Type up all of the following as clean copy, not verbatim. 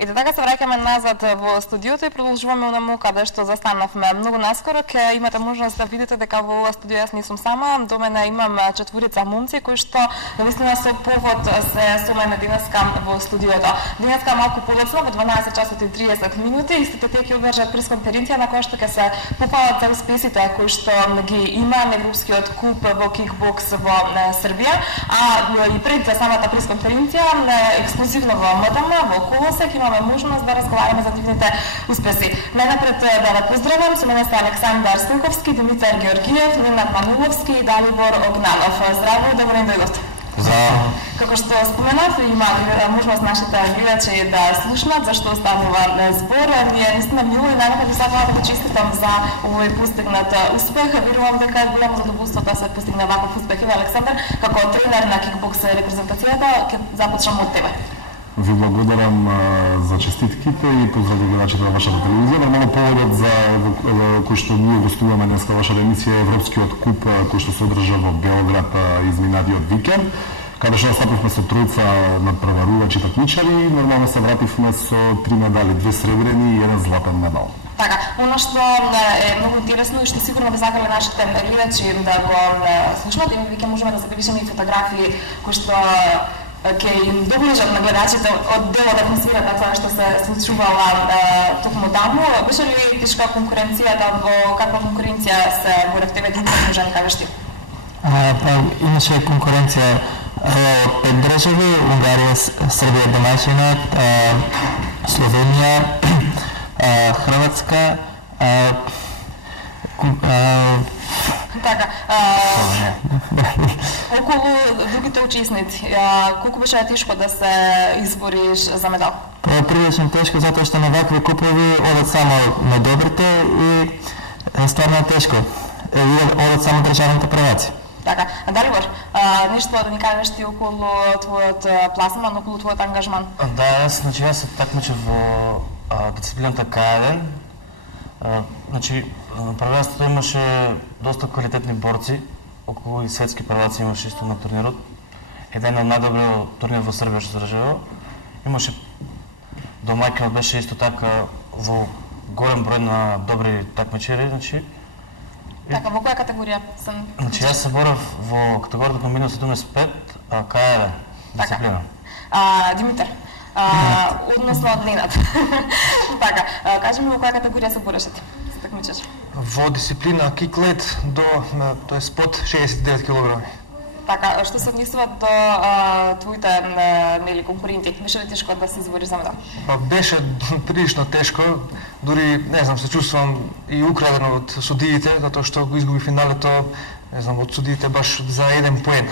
Ете така се враќаме назад во студиото и продолжуваме онаму каде што застанавме. Многу наскоро ќе имате можност да видите дека во ова студио јас не сум сама. До мене имам четворица момци кои што навистина со повод се со мене денеска во студиото. Денеска малку подоцна во 12 часот и 30 минути истите тие ќе одржат пресконференција на која што ќе се попалат за успесите кои што ги има Европскиот куп во кикбокс во Србија, а и пред самата пресконференција ексклузивно во МТМ во Колосек имаме можност да разговараме за нивните успеси. Најнапред да ве поздравам, со мене се Александар Стилковски, Димитар Георгиев, Ненад Маниловски и Далибор Огнанов. Здраво, добро ни дојдовте. Здраво. Како што споменав, има можност нашите гледачи да слушнат зашто станува збор. Ние наистина мило и најнапред би сакала да ви честитам за овој постигнат успех. Верувам дека е голямо задоволство да се постигне ваков успех. Еве Александар, како тренер на кикбокс репрезентацијата, ќе започнам од тебе. Ви благодарам за честитките и поздрав до гледачите на вашата телевизија. Нормално поводот за кој што ние гостуваме денеска вашата емисија е Европскиот куп кој што се одржа во Белград изминатиот викенд, каде што настапивме со тројца надпреварувачи такмичари и нормално се вративме со 3 медали, 2 сребрени и 1 златен медал. Така, оно што е многу интересно и што сигурно би сакале нашите гледачи да го слушнат, и веќе можеме да забележиме и фотографии кои што ќе им доближат на гледачите од делот атмосферата тоа што се случувала токму таму. Беше ли тешка конкуренцијата, во каква конкуренција се боревте ве двете, може да кажеш ти? Имаше конкуренција од 5 држави: Унгарија, Србија домаќинот, Словенија, Хрватска, така, околу другите учесници, колку беше тешко да се избориш за медал? Прилично тешко, затоа што на вакви купови одат само најдобрите и стварно е тешко. Одат само државните прваци. Така, Далибор, нешто да ни кажеш ти околу твојот пласман, околу твојот ангажман? Да, јас се такмичев во дисциплината кајаден. Значи, на првенството имаше доста квалитетни борци, околу и светски прваци имаше исто на турнирот. Еден од најдобриот турнир во Србија што се одржава. Имаше домаќинот беше исто така во голем број на добри такмичари, значи. Така, во која категорија сам? Значи, јас се борев во категоријата на минус 75, кај дисциплина. Димитар, односно од Ненад. Така, кажи ми во која категорија се бореше ти? Се такмичаш? Во дисциплина киклет до, тоест под 69 килограми. Така, што се однесува до твоите нели конкуренти? Беше ли тешко да се избориш за медал? Беше прилично тешко, дури не знам, се чувствувам и украдено од судиите, затоа што го изгуби финалето, не знам, од судиите баш за 1 поен.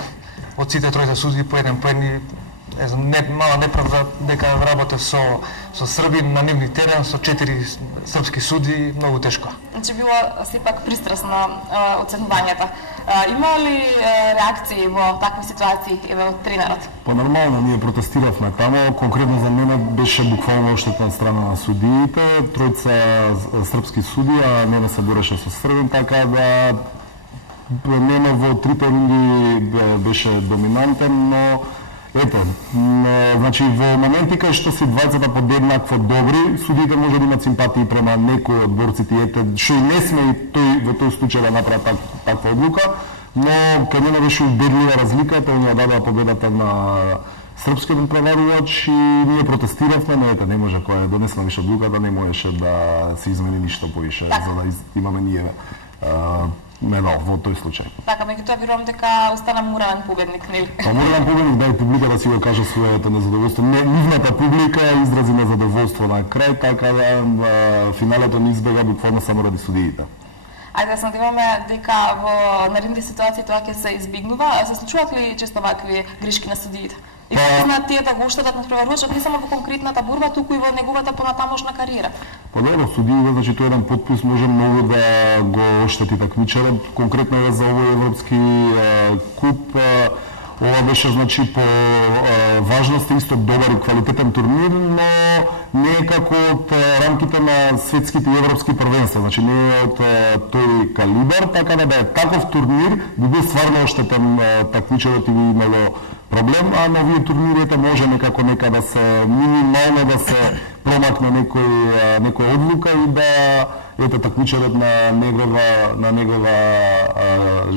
Од сите тројца судии по 1 поен и не знам, мала неправда дека работев со Срби на нивни терен, со 4 српски судии, многу тешко. Значи било сепак пристрасно оценувањето. Има ли реакции во такви ситуации еве од тренерот? Па нормално, ние протестиравме тамо, конкретно за мене беше буквално оштета од страна на судиите, тројца српски судии, а мене се бореше со Србин, така да мене во трите рунди беше доминантен, но ето, значи во моменти кај што се двајцата подеднакво добри, судиите може да имат симпатии према некој од борците, ете, што и не сме и тој во тој случај да направи таква одлука, но кај мене беше убедлива разликата, оние дадоа победата на српскиот преварувач и ние протестиравме, но ете, не може, која донесла више одлуката, не можеше да се измени ништо повише, за да имаме ние медал во тој случај. Така, меѓутоа верувам дека остана морален победник, нели? Па морален победник, да, и публиката си го кажа своето незадоволство. Нивната публика изрази незадоволство на крај, така да финалето не избега буквално само ради судиите. Ајде да се надеваме дека во наредните ситуации тоа ќе се избегнува. Се случуваат ли често вакви грешки на судиите? И како знаат тие да го оштетат на преварувачот не само во конкретната борба, туку и во неговата понатамошна кариера? Па добро, судиите, значи тој еден подпис може многу да го оштети такмичарот. Конкретно е за овој европски куп. Ова беше, значи, по важност исто добар и квалитетен турнир, но не е како од рамките на светските и европски првенства, значи не е од тој калибар, така да е таков турнир би бил стварно оштетен такмичарот и би имало проблем, а на овие турнирите може некако нека да се минимално да се промакне некоја одлука и да ете такмичарот на негова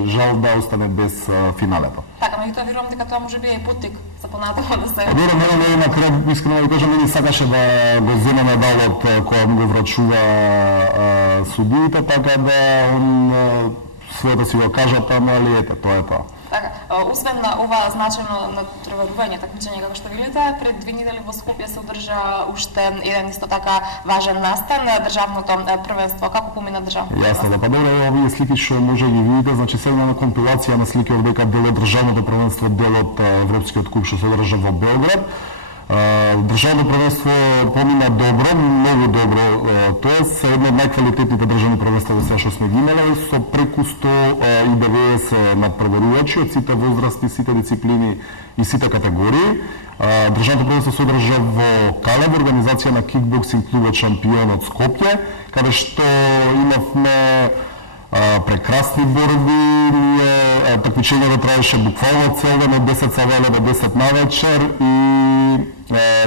жал да остане без финалето. Така, меѓутоа верувам дека тоа може би е поттик за понатаму да се... Верувам, не на крај, искрено да ви кажам, мене сакаше да го земе медалот која му го врачува судиите, така да он своето си го кажа таму, али ете, тоа е тоа. Така, освен на ова значајно натпреварување, такмичење како што видите, пред 2 недели во Скопје се одржа уште еден исто така важен настан, државното првенство. Како помина државното првенство? Јасно, да, па добро, овие слики што може ги видите, значи сега на компилација на слики од дека дел од државното првенство, дел од Европскиот куп што се одржа во Белград. Државното првенство помина добро, многу добро, тоа се едно од најквалитетните државни првенства до сега што сме ги имале, со преку 190 надпреварувачи од сите возрасти, сите дисциплини и сите категории. Државното првенство се одржа во Калеб, организација на кикбоксинг клубот Шампион од Скопје, каде што имавме прекрасни борби, такмичењето траеше буквално цел ден од 10 савале до 10 навечер и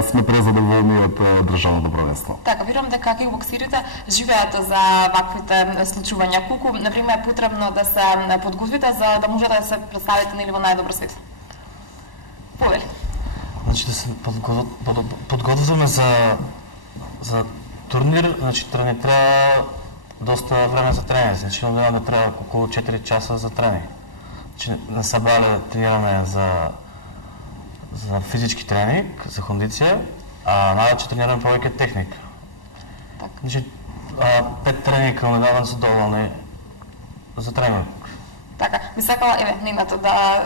сме презадоволни од државното првенство. Така, верувам дека кикбоксерите живеат за ваквите случувања. Колку на време е потребно да се подготвите за да можете да се представите нели во најдобро светло? Повели. Значи да се подготвуваме за турнир, значи не треба доста време за тренинг, значи да треба околу 4 часа за тренинг. Значи на сабале тренираме за физички тренинг, за кондиција, а навечер тренираме повеќе техника. Така. Значи 5 тренинга на ден се доволни за тренинг. Така, би сакала, Нинато, да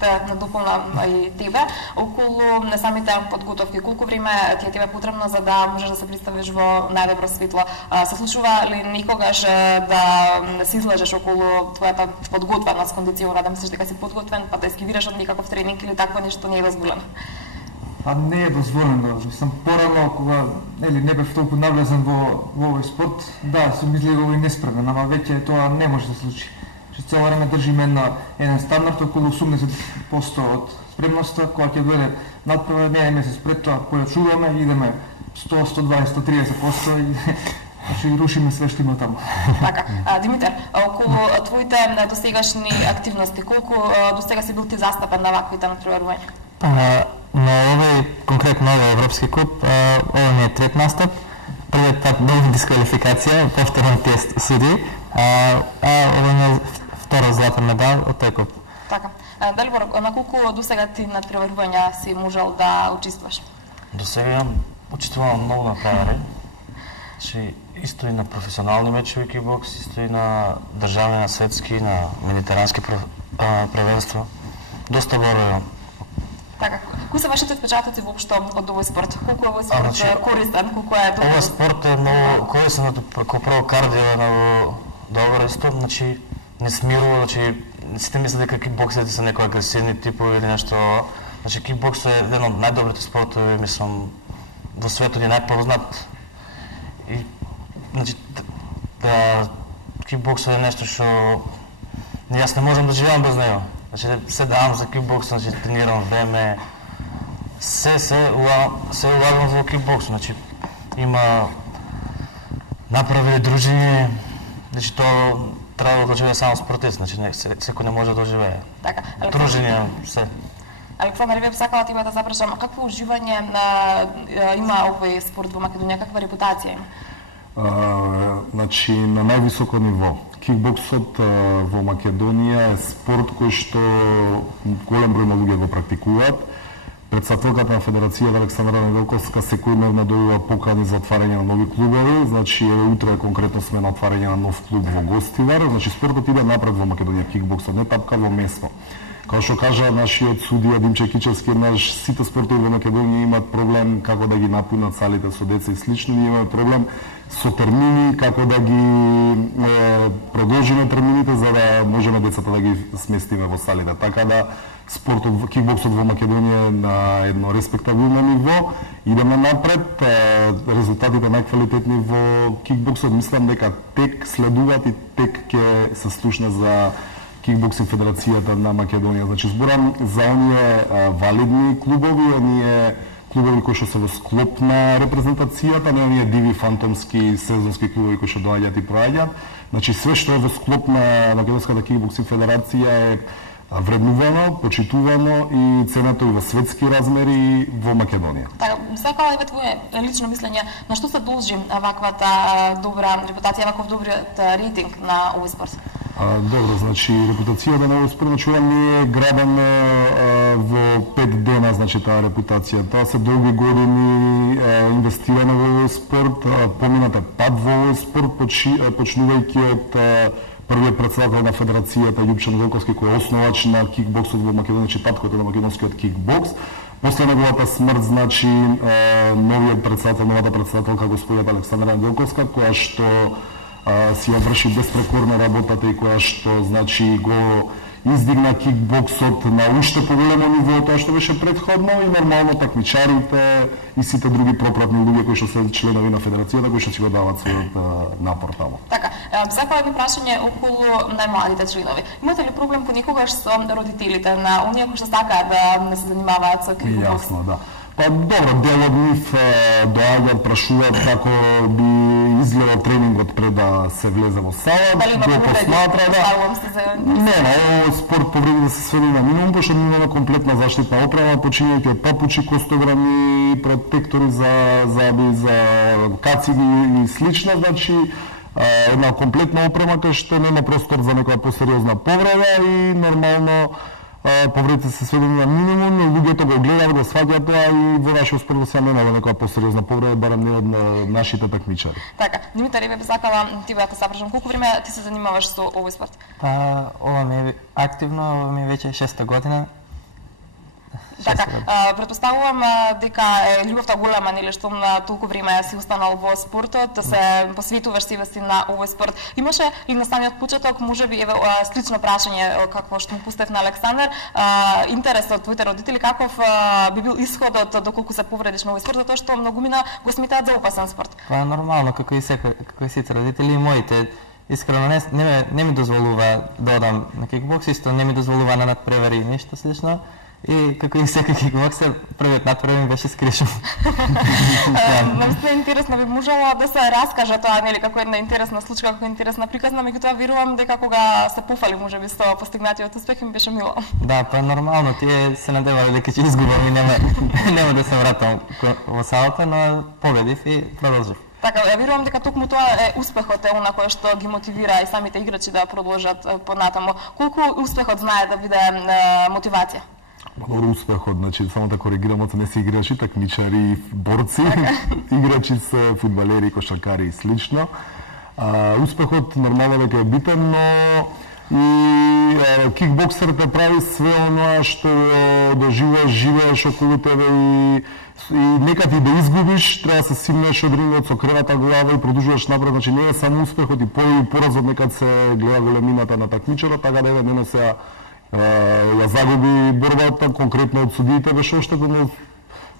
те надополнам и тебе, околу на самите подготовки, колку време ти е тебе потребно за да можеш да се представиш во најдобро светло? Се случува ли никогаш да се излажеш околу твојата подготвеност кондиционна, да мислиш дека си подготвен, па да ескивираш од никаков тренинг или такво нешто не е дозволено? Не е дозволено, мислам порано кога не бев толку навлезен во овој спорт, да, сум изгледал и неспремен, ама веќе тоа не може да се случи. Цело време држиме на еден стандард, околу 80% од спремноста, кога ќе дојде надпревар, не месец пред тоа појачуваме, идеме 100, 120, 130% и значи рушиме све што има таму. Така, Димитар, околу твоите досегашни активности, колку досега си бил ти застапен на ваквите надпреварувања? На овој конкретно овој Европски куп, ова ми е трет настап. Првиот пат без дисквалификација, повторен тест суди, ова ми е втора златна медал од тој куп. Така. Далибор, на колку досега ти надпреварувања си можел да учествуваш? Досега учествувам многу надпревари. Значи исто и на професионални мечови кикбокс, исто и на државни, на светски, на медитерански првенства. Доста борбам. Така. Кои се вашите впечатоци воопшто од овој спорт? Колку овој спорт е користен, колку е добар? Овој спорт е многу користен, како прво кардио е многу добро исто, значи не смирува, значи сите мислат дека кикбоксерите се некои агресивни типови или нешто. Значи кикбокс е еден од најдобрите спортови, мислам, во светот е најпознат. И значи кикбокс е нешто што јас не можам да живеам без него. Значи се давам за кикбокс, значи тренирам време, се улагам во кикбокс, значи има направили дружини, значи тоа треба да живее само спортист, значи секој не може да живее. Така. Дружини, се. Александар, вие сакала тебе да запрашам, какво уживање има овој спорт во Македонија, каква репутација има? Значи на највисоко ниво. Кикбоксот во Македонија е спорт кој што голем број на луѓе го практикуваат. Председателката на Федерацијата Александра Неделковска секојдневно добива покани за отварање на нови клубови, значи утре конкретно сме на отварање на нов клуб во Гостивар, значи спортот иде напред во Македонија, кикбоксот не тапка во место. Као што кажа нашиот судија Димче Кичевски, сите спортови во Македонија имаат проблем како да ги напунат салите со деца и слично, ние имаме проблем со термини, како да ги продолжиме термините за да можеме децата да ги сместиме во салите. Така да спортот, кикбоксот во Македонија е на едно респектабилно ниво, идеме напред, резултатите најквалитетни во кикбоксот, мислам дека тек следуваат и тек ќе се слушне за Кикбоксинг Федерацијата на Македонија. Значи зборам за оние валидни клубови, оние клубови кои што се во склоп на репрезентацијата, не оние диви фантомски сезонски клубови кои што доаѓаат и проаѓаат. Значи све што е во склоп на Македонската кикбоксинг федерација е вреднувано, почитувано и ценето и во светски размери во Македонија. Така, сакала е твое лично мислење на што се должи ваквата добра репутација, ваков добриот рейтинг на овој спорт? Добро, значи репутацијата на овој спорт, значи ова не е градена во 5 дена, значи таа репутација. Таа се долги години инвестирана во овој спорт, помината пат во овој спорт, почнувајќи од првиот председател на федерацијата Љупчан Велковски, кој е основач на кикбоксот во Македонија, значи таткото на македонскиот кикбокс. После неговата смрт, значи новиот председател, новата председателка господјата Александра Велковска, која што си ја врши безпрекорна работата и која што значи го издигна кикбоксот на уште поголемо ниво тоа што беше претходно и нормално такмичарите и сите други пропратни луѓе кои што се членови на федерацијата кои што си го даваат својот напор таму. Така, сакала едно прашање околу најмладите членови. Имате ли проблем понекогаш со родителите на оние кои што сакаат да не се занимаваат со кикбокс? Јасно, да. Па добро, дел од нив доаѓаат, прашуваат како би изгледал тренингот пред да се влезе во сала, го посматра, да. Не, овој спорт повреди да се сведе на минимум, пошто имаме комплетна заштитна опрема, починајќи од папучи, костограми, протектори за кациги и слично, значи една комплетна опрема кај што нема простор за некоја посериозна повреда и нормално повредите се сведени на минимум, луѓето го гледаат, го сваќаат тоа и во нашиот спорт се нема некоја посериозна повреда, барем не од нашите такмичари. Така, Димитар, еве би сакала ти да те сапрашам, колку време ти се занимаваш со овој спорт? Па, ова ми е активно, ова ми е веќе 6-та година. Така, претпоставувам дека е љубовта голема, нели, што на толку време си останал во спортот, да се посветуваш себе си на овој спорт. Имаше ли на самиот почеток, можеби еве слично прашање какво што му пустев на Александар, интерес од твоите родители, каков би бил исходот доколку се повредиш на овој спорт, затоа што многумина го сметаат за опасен спорт? Па нормално, како и сите родители и моите. Искрено не ми дозволува да одам на кикбокс, исто не ми дозволува на надпревари и нешто слично. И како и секој кикбоксер, првиот надпревар ми беше скришен. Навистина интересно би можело да се раскаже тоа, нели, како една интересна случка, како интересна приказна, меѓутоа верувам дека кога се пофали можеби со постигнатиот успех им беше мило. Да, па нормално, тие се надевале дека ќе изгубам и нема да се вратам во салата, но победив и продолжив. Така, верувам дека токму тоа е успехот, е она кој што ги мотивира и самите играчи да продолжат понатаму. Колку успехот знае да биде мотивација? Добро, успехот, значи само да коригирам, не се играчи, такмичари и борци, играчи се фудбалери, кошаркари и слично. Успехот нормално дека е битен, но и кикбоксерите прави све оноа што доживееш, живееш околу тебе и некад и да изгубиш, треба да се симнеш од рингот со кревата глава и продолжуваш напред, значи не е само успехот и поразот некад се гледа големината на такмичарот, така да не се ја загуби борбата, конкретно од судиите беше оштетен, но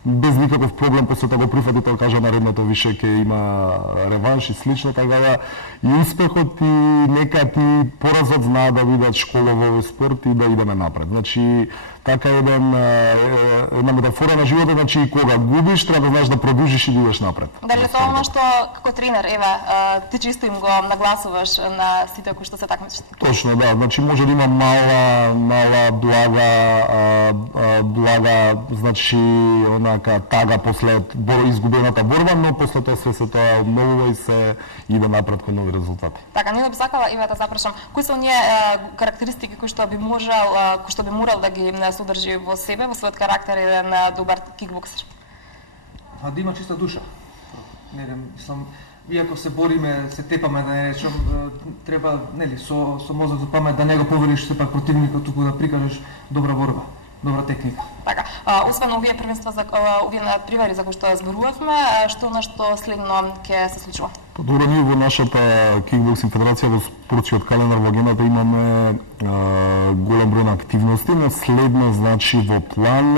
без никаков проблем после тоа го прифати, тоа кажа наредното више ќе има реванш и слично, така да и успехот и некад и поразот знаат да видат школа во овој спорт и да идеме напред. Значи така една метафора на животот, значи кога губиш треба да знаеш да продолжиш и да идеш напред. Дали тоа она што како тренер, еве, ти чисто им го нагласуваш на сите кои што се такмичат? Точно, да, значи може да има мала блага, значи онака тага после изгубената борба, но после тоа се тоа обновува и се иде напред кон нови резултати. Така, не да би сакала и да запрашам, кои се оние карактеристики кои што би морал да ги содржи во себе, во својот карактер еден добар кикбоксер? Да има чиста душа. Иако се бориме, се тепаме, да не речам, треба, нели, со мозок за памет да не го повериш сепак противникот, туку да прикажеш добра борба, добра техника. Така, освен овие првенства за овие надпревари за кои што зборувавме, што нешто следно ќе се случува? Добро, ние во нашата кикбоксинг федерација во спортскиот календар во агендата имаме голем број на активности, но следно значи во план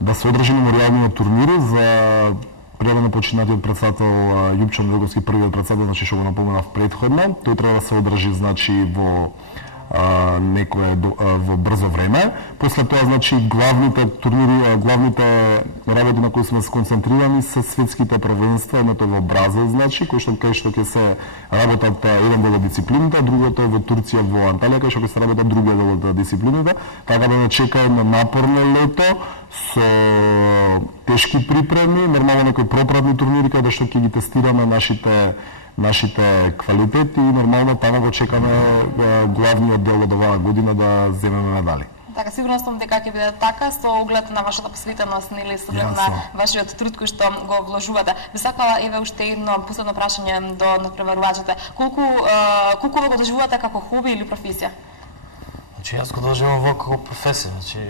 да се одржи меморијални турнири за предавно починатиот председател Љупчан Велковски, првиот председател, значи што го напоменав претходно. Тој треба да се одржи значи во некое во брзо време. После тоа, значи, главните турнири, главните работи на кои сме сконцентрирани се светските првенства, едното е во Бразил, значи, кај што ќе се работат еден дел од дисциплините, другото е во Турција, во Анталија, кај што ќе се работат други дел од дисциплините, така да не чекаеме напорно лето со тешки припреми, нормално некои пропратни турнири каде што ќе ги тестираме нашите квалитети и нормално таму го чекаме главниот дел од оваа година да земеме медали. Така, сигурно сум дека ќе биде така, со оглед на вашата посветеност, нели, со оглед на вашиот труд кој што го вложувате. Би сакала еве уште едно последно прашање до надпреварувачите. Колку го доживувате како хоби или професија? Значи, јас го доживувам во како професија, значи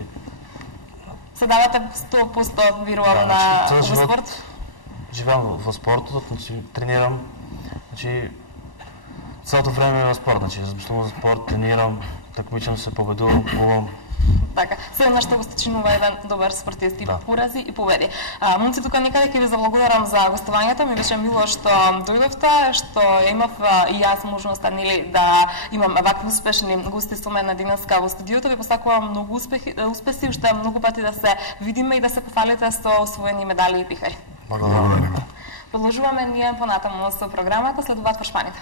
се давате 100% вирувам на овој спорт? Живеам во спортот, значи тренирам, значи целото време во спорт, значи размислувам за спорт, тренирам, такмичам се, победувам, губам. Така, се на што го стечинува еден добар спортист, и порази и победи. Момци, тука никаде ќе ви заблагодарам за гостувањето, ми беше мило што дојдовте, што имав и јас можноста, нели, да имам вакви успешни гости со мене денеска во студиото. Ви посакувам многу успеси, уште многу пати да се видиме и да се пофалите со освоени медали и пихари. Благодарам. Продолжуваме ние понатаму со програмата, следуваат прашпаните.